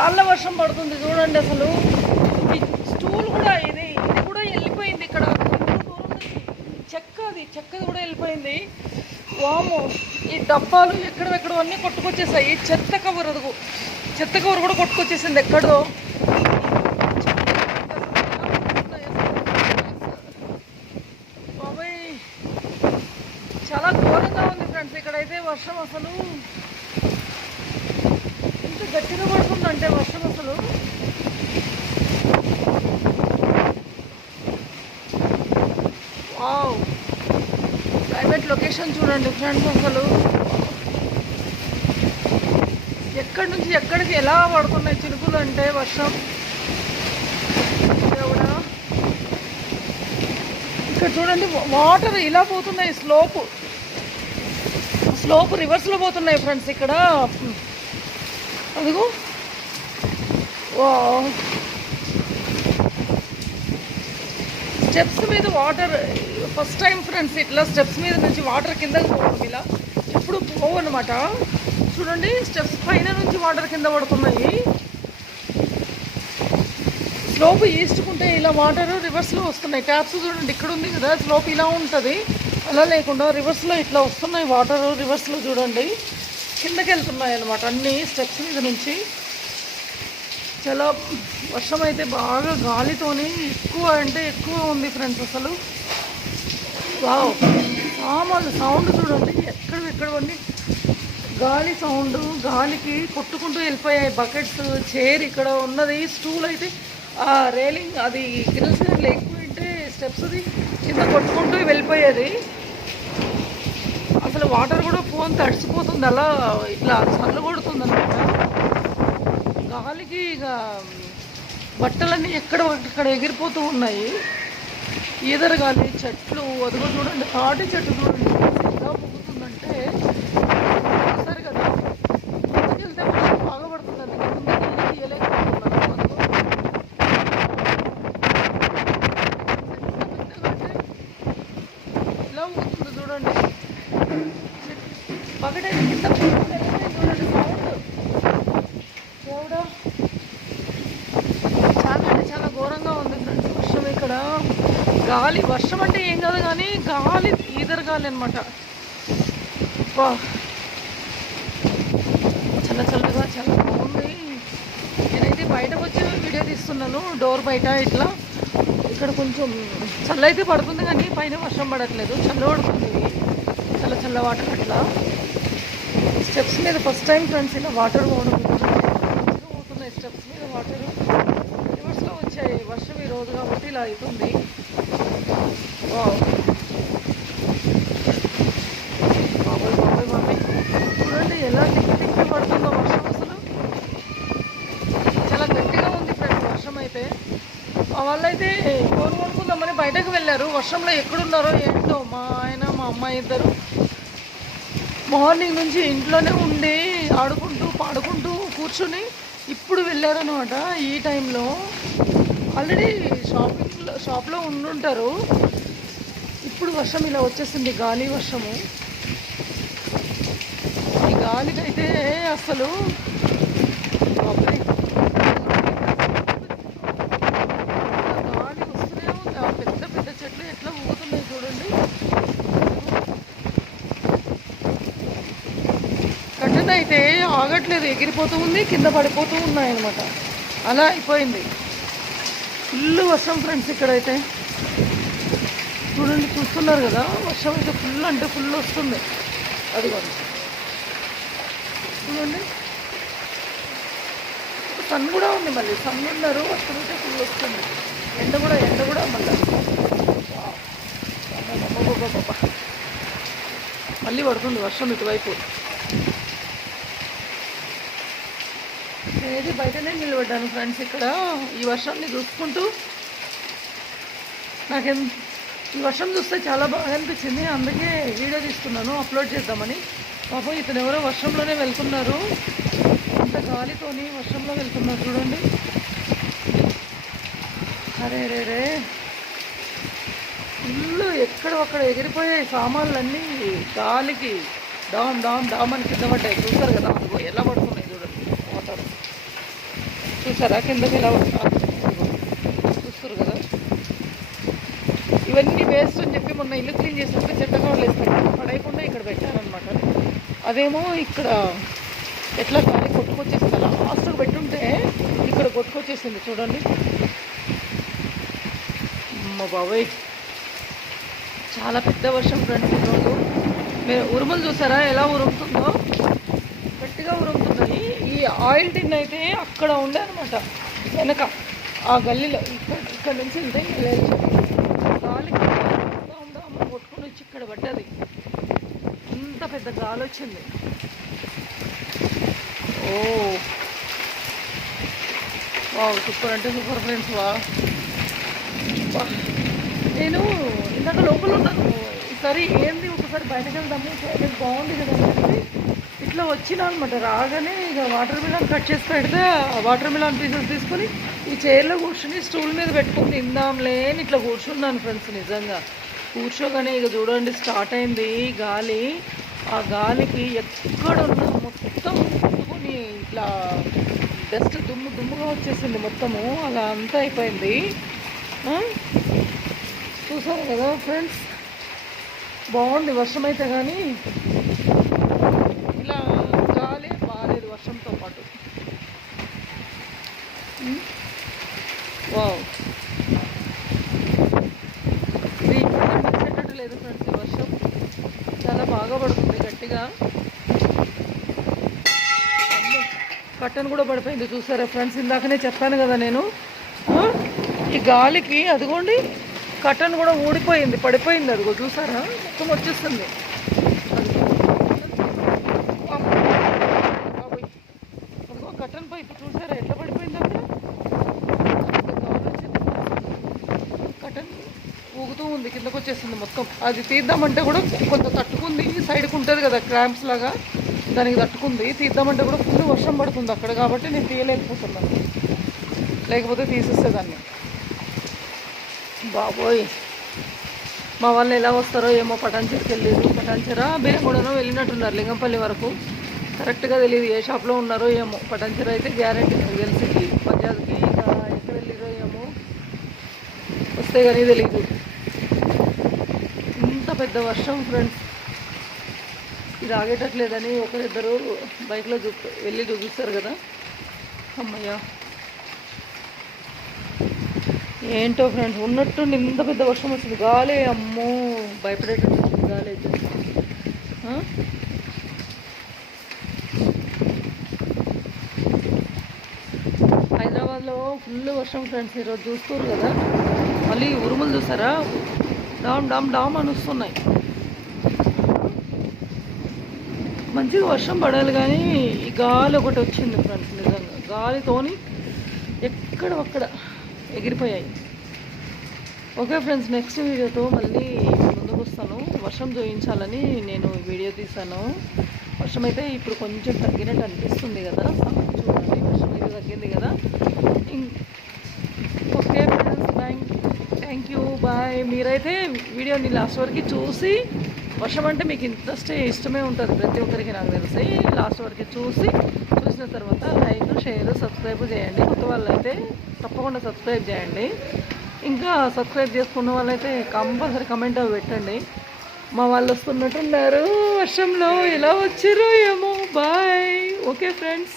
రాళ్ళ వర్షం పడుతుంది చూడండి అసలు. ఈ స్టూల్ కూడా ఇది ఇది కూడా వెళ్ళిపోయింది ఇక్కడ. ఎంత చెక్క అది చెక్కది కూడా వెళ్ళిపోయింది. వాము ఈ డబ్బాలు ఎక్కడెక్కడో అన్నీ కొట్టుకొచ్చేసాయి. చెత్త కవర్ అదుగు చెత్త కవర్ కూడా కొట్టుకొచ్చేసింది ఎక్కడో. బాబాయ్ చాలా ఘోరంగా ఉంది ఫ్రెండ్స్. ఇక్కడైతే వర్షం అసలు ఇంత గట్టిగా పడుతుందంటే వర్షం అసలు వావ్ ప్రైవేట్ లొకేషన్ చూడండి ఫ్రెండ్స్ అసలు. ఎక్కడి నుంచి ఎక్కడికి ఎలా పడుతున్నాయి చినుకులు అంటే వర్షం. దేవుడా ఇక్కడ చూడండి వాటర్ ఇలా పోతున్నాయి స్లోప్. స్లోప్ రివర్స్లో పోతున్నాయి ఫ్రెండ్స్ ఇక్కడ. అదిగో. స్టెప్స్ మీద వాటర్ ఫస్ట్ టైం ఫ్రెండ్స్ ఇట్లా స్టెప్స్ మీద నుంచి వాటర్ కిందకి పోవడం ఇలా. ఎప్పుడు పోవు అనమాట చూడండి స్టెప్స్ పైన నుంచి వాటర్ కింద పడుతున్నాయి. స్లోప్ ఈస్ట్కుంటే ఇలా వాటర్ రివర్స్లో వస్తున్నాయి. ట్యాప్స్ చూడండి ఇక్కడ ఉంది కదా స్లోప్ ఇలా ఉంటుంది. అలా లేకుండా రివర్స్లో ఇట్లా వస్తున్నాయి వాటర్ రివర్స్లో చూడండి. కిందకి వెళ్తున్నాయి అనమాట అన్ని స్టెప్స్ మీద నుంచి. చాలా వర్షం అయితే బాగా గాలితోని ఎక్కువ అంటే ఎక్కువ ఉంది ఫ్రెండ్స్ అసలు. వావ్. సామాన్లు సౌండ్ చూడండి ఎక్కడ ఎక్కడవన్నీ గాలి సౌండ్ గాలికి కొట్టుకుంటూ వెళ్ళిపోయాయి బకెట్స్ చైర్ ఇక్కడ ఉన్నది స్టూల్ అయితే ఆ రేలింగ్ అది గ్రిల్స్ లేకపోయింటే స్టెప్స్ అది కింద కొట్టుకుంటూ వెళ్ళిపోయేది. అసలు వాటర్ కూడా ఫోన్ తడిసిపోతుంది అలా ఇట్లా చల్లు కొడుతుంది అనమాట గాలికి ఇక బట్టలన్నీ ఎక్కడ అక్కడ ఎగిరిపోతూ ఉన్నాయి. ఈదరు కానీ చెట్లు అదిగో చూడండి తాటి చెట్టు చూడండి. ఎలా పొగుతుందంటే చూసారు కదా ముందుకెళ్తే వర్షం బాగా పడుతుందండి. ముందుకెళ్ళి తీయలేకపోతున్నాను అదిగో. ఇలా ఊగుతుంది చూడండి. పగడైతే కింద పడిపోతుంది. చూడండి సౌండ్ దేవుడా చాలా అంటే చాలా ఘోరంగా ఉంది ఫ్రెండ్స్ వర్షం ఇక్కడ గాలి వర్షం అంటే ఏం కాదు కానీ గాలి ఈదర్ గాలి అనమాట చల్ల చల్లగా చాలా బాగుంది. నేనైతే బయటకు వచ్చి వీడియో తీస్తున్నాను డోర్ బయట ఇట్లా. ఇక్కడ కొంచెం చల్ల అయితే పడుతుంది కానీ పైన వర్షం పడట్లేదు. చల్ల పడుతుంది. చల్ల చల్ల వాటర్ అట్లా. స్టెప్స్ మీద ఫస్ట్ టైం ఫ్రెండ్స్ ఇలా వాటర్ పోవడం. పోతున్నాయి స్టెప్స్ మీద వాటర్. రివర్స్లో వచ్చాయి వర్షం ఈ రోజు కాబట్టి ఇలా అవుతుంది. బాబోయ్ బాబోయ్ బాబోయ్ చూడండి ఎలా టిక్కి టిక్కి పడుతుందో వర్షం అసలు చాలా గట్టిగా ఉంది ఫ్రెండ్స్ వర్షం అయితే మా వాళ్ళైతే కోరు కొనుక్కుందామని బయటకు వెళ్ళారు వర్షంలో ఎక్కడున్నారో ఏంటో మా ఆయన మా అమ్మాయి ఇద్దరు మార్నింగ్ నుంచి ఇంట్లోనే ఉండి ఆడుకుంటూ పాడుకుంటూ కూర్చుని ఇప్పుడు వెళ్ళారనమాట ఈ టైంలో. ఆల్రెడీ షాపింగ్ షాప్లో ఉండుంటారు. ఇప్పుడు వర్షం ఇలా వచ్చేసింది గాలి వర్షము. ఈ గాలికైతే అసలు బాబాయ్. గాలి వస్తూనే ఉంది. ఆ పెద్ద పెద్ద చెట్లు ఎట్లా ఊగుతున్నాయి చూడండి. కట్టెన్ అయితే ఆగట్లేదు ఎగిరిపోతూ ఉంది కింద పడిపోతూ ఉన్నాయి అనమాట అలా అయిపోయింది. ఫుల్ వర్షం ఫ్రెండ్స్ ఇక్కడైతే. చూడండి చూస్తున్నారు కదా వర్షం అయితే ఫుల్ అంటే ఫుల్ వస్తుంది. అది చూడండి. సన్ కూడా ఉంది మళ్ళీ. సన్ ఉన్నారు వర్షం అయితే ఫుల్ వస్తుంది. ఎండ కూడా ఎండ కూడా మళ్ళీ. మళ్ళీ పడుతుంది వర్షం ఇటువైపు. నేనైతే బయటనే నిలబడ్డాను ఫ్రెండ్స్ ఇక్కడ ఈ వర్షాన్ని చూసుకుంటూ. నాకెంత ఈ వర్షం చూస్తే చాలా బాగా అనిపించింది. అందుకే వీడియో తీస్తున్నాను అప్లోడ్ చేద్దామని. పాపం ఇతను ఎవరో వర్షంలోనే వెళ్తున్నారు. అంత గాలితోని వర్షంలో వెళ్తున్నారు చూడండి. అరే రే రే. ఇల్లు ఎక్కడ అక్కడ ఎగిరిపోయాయి సామాన్లన్నీ. గాలికి డామ్ డామ్ డామ్ అని కింద పడ్డాయి. చూసారు కదా? ఎలా పడుతున్నాయి చూడండి. వాటర్ చూసారా కిందకి ఎలా చూస్తారు కదా ఇవన్నీ వేస్ట్ అని చెప్పి మొన్న ఇల్లు క్లీన్ చేసినప్పుడు చెట్టగా వాళ్ళు పెట్టారు పడేయకుండా ఇక్కడ పెట్టారనమాట అదేమో ఇక్కడ ఎట్లా గాలి కొట్టుకొచ్చేసింది. అలా లాస్ట్కి పెట్టుంటే ఇక్కడ కొట్టుకొచ్చేసింది. చూడండి. మా బాబాయ్. చాలా పెద్ద వర్షం ఫ్రెండ్స్ ఈరోజు. మీరు ఉరుములు చూసారా? ఎలా ఉరుముతుందో? గట్టిగా ఉరుముతున్నాయి ఈ ఆయిల్ టిన్ అయితే అక్కడ ఉండే అనమాట వెనక ఆ గల్లీలో. ఇక్కడ ఇక్కడ నుంచి వెళ్తే గాలికి దాం కొట్టుకొని వచ్చి ఇక్కడ పడ్డది. అంత పెద్ద గాలి వచ్చింది. ఓ. వావ్ సూపర్ అంటే సూపర్ ఫ్రెండ్స్ వా. నేను ఇందాక లోపల ఉన్నాను. ఈసారి ఏంది? ఒకసారి బయటకు వెళ్దాము. బాగుంది కదా ఇట్లా వచ్చినా అనమాట రాగానే ఇక వాటర్ మిలాన్ కట్ చేసి పెడితే ఆ వాటర్ మిలాన్ పీసెస్ తీసుకొని ఈ చైర్లో కూర్చుని స్టూల్ మీద పెట్టుకుని తిందాంలే అని ఇట్లా కూర్చున్నాను ఫ్రెండ్స్ నిజంగా. కూర్చోగానే ఇక చూడండి స్టార్ట్ అయింది గాలి. ఆ గాలికి ఎక్కడ మొత్తం కొట్టుకొని ఇట్లా డస్ట్ దుమ్ము దుమ్ముగా వచ్చేసింది మొత్తము. అలా అంతా అయిపోయింది. చూసారు కదా ఫ్రెండ్స్ బాగుంది వర్షం అయితే కానీ ఇలా గాలి బాగాలేదు వర్షంతో పాటు ఉమ్. వావ్ ఇది ఇక్కడ నిలిచేటట్టు లేదు ఫ్రెండ్స్ ఈ వర్షం చాలా బాగా పడుతుంది గట్టిగా అమ్మో, కట్టను కూడా పడిపోయింది చూసారా ఫ్రెండ్స్? ఇందాకనే చెప్పాను కదా నేను. ఈ గాలికి అదిగోండి కట్టన్ కూడా ఊడిపోయింది పడిపోయింది అదిగో చూసారా? మొత్తం వచ్చేస్తుంది. అమ్మో, బాబోయ్. అదిగో కట్టన్ పైపు చూసారా ఎట్లా పడిపోయింది అక్కడ కట్టన్ ఊగుతూ ఉంది కిందకు వచ్చేసింది మొత్తం. అది తీద్దామంటే కూడా కొంత తట్టుకుంది సైడ్కి ఉంటుంది కదా క్రాంప్స్ లాగా. దానికి తట్టుకుంది. తీద్దామంటే కూడా ఫుల్ వర్షం పడుతుంది అక్కడ కాబట్టి నేను తీయలేకపోతున్నాను. లేకపోతే తీసేసేదాన్ని. బాబోయ్. మా వాళ్ళు ఎలా వస్తారో ఏమో పటాన్చెరుకి వెళ్ళేది పటాన్చెర? బీరంగూడనో వెళ్ళినట్టున్నారు లింగంపల్లి వరకు. కరెక్ట్గా తెలియదు ఏ షాప్లో ఉన్నారో ఏమో. పటాన్చెర అయితే గ్యారంటీ నాకు తెలిసింది. పంజాబ్కి ఎక్కడ వెళ్ళిరో ఏమో. వస్తే కానీ తెలియదు ఇంత పెద్ద వర్షం ఫ్రెండ్స్. ఇది ఆగేటట్లేదని ఒకరిద్దరు బైక్లో చూ వెళ్ళి చూపిస్తారు కదా. అమ్మయ్య. ఏంటో ఫ్రెండ్స్ ఉన్నట్టు ఇంత పెద్ద వర్షం వచ్చింది గాలి అమ్మో భయపడేటట్టు గాలి అయితే. హైదరాబాద్లో ఫుల్ వర్షం ఫ్రెండ్స్ ఈరోజు చూస్తారు కదా. మళ్ళీ ఉరుములు చూసారా డామ్ డామ్ డామ్ అని వస్తున్నాయి మంచిగా వర్షం పడాలి కానీ ఈ గాలి ఒకటి వచ్చింది ఫ్రెండ్స్ నిజంగా. గాలితోని ఎక్కడ ఒక్కడ ఎగిరిపోయాయి. ఓకే ఫ్రెండ్స్ నెక్స్ట్ వీడియోతో మళ్ళీ ముందుకు వస్తాను. వర్షం చూయించాలని నేను వీడియో తీశాను. వర్షం అయితే ఇప్పుడు కొంచెం తగ్గినట్టు అనిపిస్తుంది కదా. చూడండి వర్షం అయితే తగ్గింది కదా. ఇం- okay friends thank thank you. Bye. మీరైతే వీడియోని లాస్ట్ వరకు చూసి వర్షం అంటే మీకు ఇంట్రెస్ట్ ఇష్టమే ఉంటుంది. ప్రతి ఒక్కరికి నాకు తెలిసి. లాస్ట్ వరకు చూసి చూసిన తర్వాత లైక్ షేర్ సబ్స్క్రైబ్ చేయండి. కొత్త వాళ్ళైతే తప్పకుండా సబ్స్క్రైబ్ చేయండి. ఇంకా సబ్స్క్రైబ్ చేసుకున్న వాళ్ళైతే కంపల్సరీ కమెంట్ పెట్టండి. మా వాళ్ళు వస్తున్నట్టున్నారు. వర్షంలో ఎలా వచ్చారో ఏమో. Bye okay friends